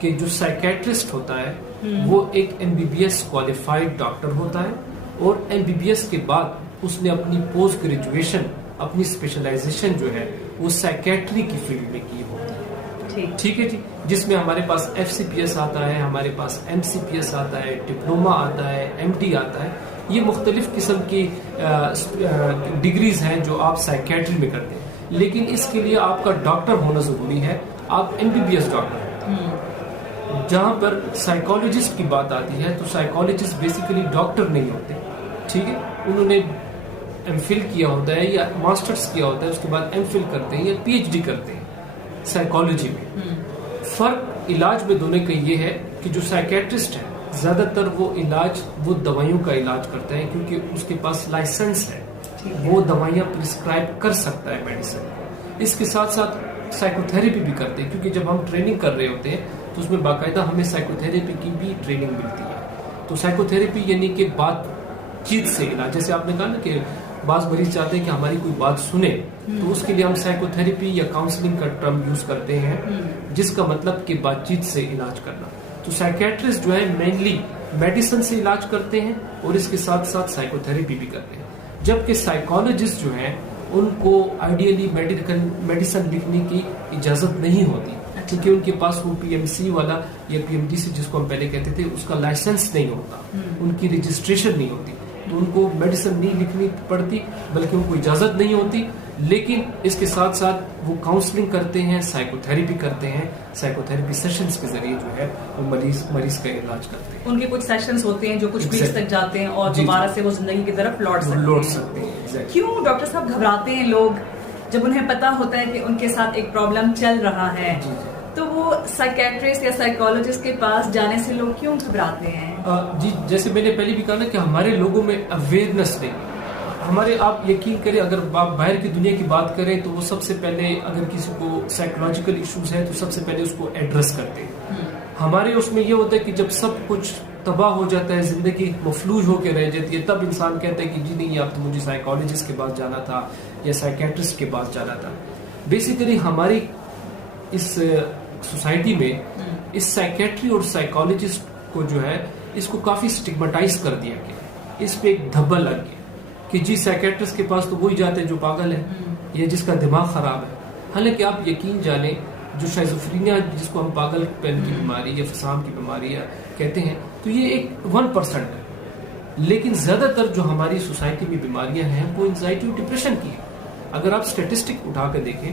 کہ جو سائیکیٹرسٹ ہوتا ہے وہ ایک MBBS کوالیفائڈ ڈاکٹر ہوتا ہے، اور MBBS کے بعد اس نے اپنی پوسٹ گریجویشن، اپنی اسپیشلائزیشن جو ہے وہ سائیکیٹری کی فیلڈ میں کی ہوتی ہے. ٹھیک ہے جی، جس میں ہمارے پاس FCPS آتا ہے، ہمارے پاس MCPS آتا ہے، ڈپلوما آتا ہے، MD آتا ہے. یہ مختلف قسم کی ڈگریز ہیں جو آپ سائیکیٹری میں کرتے ہیں، لیکن اس کے لیے آپ کا ڈاکٹر ہونا ضروری ہے. آپ MBBS ڈاکٹر ہیں. جہاں پر سائیکالوجسٹ کی بات آتی ہے تو سائیکالوجسٹ بیسیکلی ڈاکٹر نہیں ہوتے. ٹھیک ہے، انہوں نے MPhil کیا ہوتا ہے یا ماسٹرز کیا ہوتا ہے، اس کے بعد MPhil کرتے ہیں یا PhD کرتے ہیں سائیکالوجی میں. فرق علاج میں دونوں کا یہ ہے کہ جو سائیکیٹرسٹ ہے زیادہ تر وہ دوائیوں کا علاج کرتا ہے، کیونکہ اس کے پاس لائسنس ہے، وہ دوائیاں پرسکرائب کر سکتا ہے میڈیسن. اس کے ساتھ ساتھ سائیکو تھراپی بھی کرتے ہیں، کیونکہ جب ہم ٹریننگ کر رہے ہوتے ہیں تو اس میں باقاعدہ ہمیں سائیکو تھراپی کی بھی ٹریننگ ملتی ہے. تو سائیکو تھراپی یعنی کہ بات چیت سے علاج، جیسے آپ نے کہا نا کہ بعض مریض چاہتے ہیں کہ ہماری کوئی بات سنے، تو اس کے لیے ہم سائیکو تھراپی یا کاؤنسلنگ کا ٹرم یوز کرتے ہیں، جس کا مطلب کہ بات چیت سے علاج کرنا. تو سائیکیٹرسٹ جو ہے مینلی میڈیسن سے علاج کرتے ہیں اور اس کے ساتھ ساتھ سائیکو تھراپی بھی کرتے ہیں، جبکہ سائیکالوجسٹ جو ہیں ان کو آئیڈیلی میڈیسن لکھنے کی اجازت نہیں ہوتی، کیونکہ ان کے پاس وہ PMC والا یا PMDC جس کو ہم پہلے کہتے تھے اس کا لائسنس نہیں ہوتا، ان کی رجسٹریشن نہیں ہوتی، تو ان کو میڈیسن نہیں لکھنی پڑتی بلکہ ان کو اجازت نہیں ہوتی. لیکن اس کے ساتھ ساتھ وہ کاؤنسلنگ کرتے ہیں، سائیکو تھراپی کرتے ہیں، سائیکو تھراپی سیشنز کے ذریعے جو ہے وہ مریض کا علاج کرتے ہیں. ان کے کچھ سیشنز ہوتے ہیں جو کچھ ویکس تک جاتے ہیں اور دوبارہ سے وہ زندگی کی طرف لوٹ سکتے ہیں. کیوں ڈاکٹر صاحب گھبراتے ہیں لوگ جب انہیں پتا ہوتا ہے کہ ان کے ساتھ ایک پرابلم چل رہا ہے؟ تو وہ سائیکیٹرسٹ یا سائیکالوجسٹ کے پاس جانے سے لوگ کیوں گھبراتے ہیں؟ جی، جیسے میں نے پہلے بھی کہا نا کہ ہمارے لوگوں میں اویئرنیس نہیں. ہمارے آپ یقین کریں، اگر آپ باہر کی دنیا کی بات کریں تو وہ سب سے پہلے اگر کسی کو سائیکولوجیکل ایشوز ہے تو سب سے پہلے اس کو ایڈریس کرتے ہیں. ہمارے اس میں یہ ہوتا ہے کہ جب سب کچھ تباہ ہو جاتا ہے، زندگی مفلوج ہو کے رہ جاتی ہے، تب انسان کہتا ہے کہ جی نہیں، اب تو مجھے سائیکالوجسٹ کے پاس جانا تھا یا سائیکیٹرسٹ کے پاس جانا تھا. بیسیکلی ہماری اس سوسائٹی میں اس سائیکیٹری اور سائیکالوجسٹ کو جو ہے اس کو کافی سٹگمٹائز کر دیا گیا، اس پہ ایک دھبا لگ گیا کہ جی سائیکیٹرسٹ کے پاس تو وہی جاتے ہیں جو پاگل ہے یا جس کا دماغ خراب ہے. حالانکہ آپ یقین جانیں جو شائزوفرینیا جس کو ہم پاگل پن کی بیماری یا فسام کی بیماری کہتے ہیں تو یہ ایک 1% ہے، لیکن زیادہ تر جو ہماری سوسائٹی میں بیماریاں ہیں وہ انزائٹی اور ڈپریشن کی ہے. اگر آپ اسٹیٹسٹک اٹھا کر دیکھیں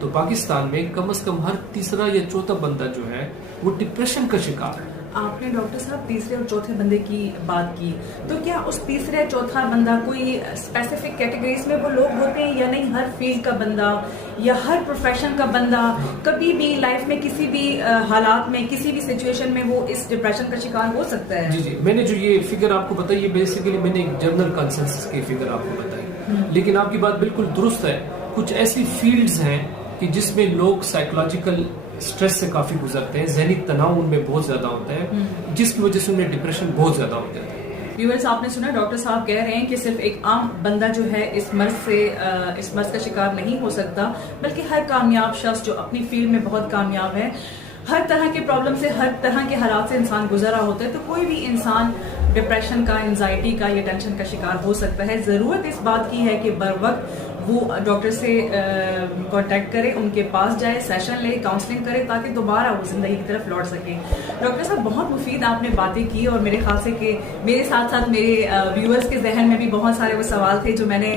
تو پاکستان میں کم از کم ہر تیسرا یا چوتھا بندہ جو ہے وہ ڈپریشن کا شکار ہے. آپ نے ڈاکٹر صاحب تیسرے اور چوتھے بندے کی بات کی، تو کیا اس تیسرے چوتھا بندہ کوئی اسپیسیفک کیٹیگریز میں وہ لوگ ہوتے ہیں یا نہیں؟ ہر فیلڈ کا بندہ یا ہر پروفیشن کا بندہ کبھی بھی لائف میں کسی بھی حالات میں کسی بھی سچویشن میں وہ اس ڈپریشن کا شکار ہو سکتا ہے؟ جی، میں نے جو یہ فگر آپ کو بتائی یہ بیسیکلی میں نے ایک جنرل کنسنسس کی فگر آپ کو بتائی، لیکن آپ کی بات بالکل درست ہے. کچھ ایسی فیلڈز ہیں کہ جس میں لوگ سائیکولوجیکل اسٹریس سے کافی گزرتے ہیں، ذہنی تناؤ ان میں بہت زیادہ ہوتا ہے، جس کی وجہ سے ان میں ڈپریشن بہت زیادہ ہو جاتا ہے. ویورز، آپ نے سنا ڈاکٹر صاحب کہہ رہے ہیں کہ صرف ایک عام بندہ جو ہے اس مرض کا شکار نہیں ہو سکتا، بلکہ ہر کامیاب شخص جو اپنی فیلڈ میں بہت کامیاب ہے، ہر طرح کے پرابلم سے، ہر طرح کے حالات سے انسان گزر رہا ہوتا ہے، تو کوئی بھی انسان ڈپریشن کا، انزائٹی کا یا ٹینشن کا شکار ہو سکتا ہے. ضرورت اس بات کی ہے کہ بر وقت وہ ڈاکٹر سے کانٹیکٹ کرے، ان کے پاس جائے، سیشن لے، کاؤنسلنگ کرے تاکہ دوبارہ وہ زندگی کی طرف لوٹ سکے. ڈاکٹر صاحب بہت مفید آپ نے باتیں کی، اور میرے خیال سے کہ میرے ساتھ ساتھ میرے ویورز کے ذہن میں بھی بہت سارے وہ سوال تھے جو میں نے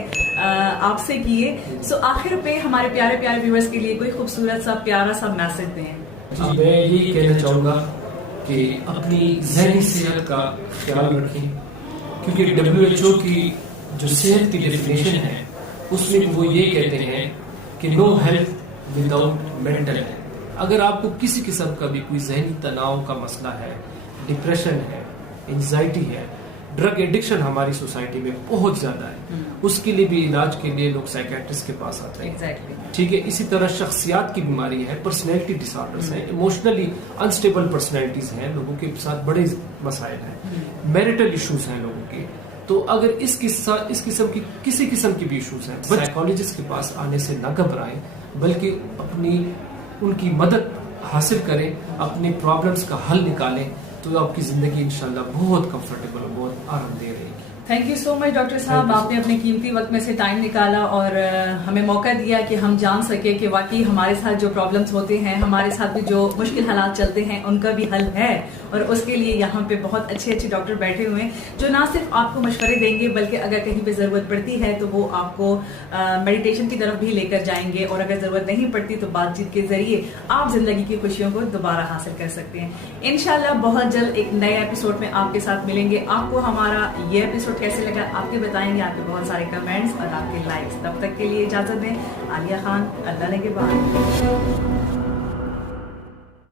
آپ سے کیے. آخر پہ ہمارے پیارے پیارے ویورز کے لیے کوئی خوبصورت سا پیارا سا میسج دیں. میں یہی کہنا چاہوں گا کہ اپنی ذہنی صحت کا خیال رکھیں، کیونکہ WHO کی جو صحت کی ڈیفینیشن ہے اس میں وہ یہ کہتے ہیں کہ no health without mental health. اگر آپ کو کسی قسم کا بھی کوئی ذہنی تناؤ کا مسئلہ ہے، ڈپریشن ہے، انزائٹی ہے، ڈرگ ایڈکشن ہماری سوسائٹی میں بہت زیادہ ہے، اس کے لیے بھی علاج کے لیے لوگ سائیکیٹرسٹ کے پاس آتے ہیں. ٹھیک ہے. اسی طرح شخصیات کی بیماری ہے، پرسنالٹی ڈس آرڈرز ہیں، ایموشنلی انسٹیبل پرسنالٹیز ہیں، لوگوں کے ساتھ بڑے مسائل ہیں، میریٹل ایشوز ہیں لوگوں کے. تو اگر اس قسم کی کسی قسم کی بھی ایشوز ہیں، سائیکالوجسٹ کے پاس آنے سے نہ گھبرائیں، بلکہ ان کی مدد حاصل کریں, اپنی پرابلمس کا حل نکالیں, تو آپ کی زندگی انشاءاللہ بہت کمفرٹیبل اور بہت آرام دہ رہے گی. Thank you so much doctor صاحب, آپ نے اپنے قیمتی وقت میں سے ٹائم نکالا اور ہمیں موقع دیا کہ ہم جان سکے کہ واقعی ہمارے ساتھ جو پرابلمس ہوتے ہیں, ہمارے ساتھ بھی جو مشکل حالات چلتے ہیں, ان کا بھی حل ہے. اور اس کے لیے یہاں پہ بہت اچھے اچھے ڈاکٹر بیٹھے ہوئے ہیں جو نہ صرف آپ کو مشورے دیں گے بلکہ اگر کہیں پہ ضرورت پڑتی ہے تو وہ آپ کو میڈیٹیشن کی طرف بھی لے کر جائیں گے, اور اگر ضرورت نہیں پڑتی تو بات چیت کے ذریعے آپ زندگی کی خوشیوں کو دوبارہ حاصل کر سکتے ہیں. انشاءاللہ بہت جلد ایک نئے ایپیسوڈ میں آپ کے ساتھ ملیں گے. آپ کو ہمارا یہ ایپیسوڈ کیسے لگا آپ کے بتائیں گے, آپ کے بہت سارے کمنٹس اور آپ کے لائکس. تب تک کے لیے اجازت دیں. عالیہ خان, اللہ نے کے بعد.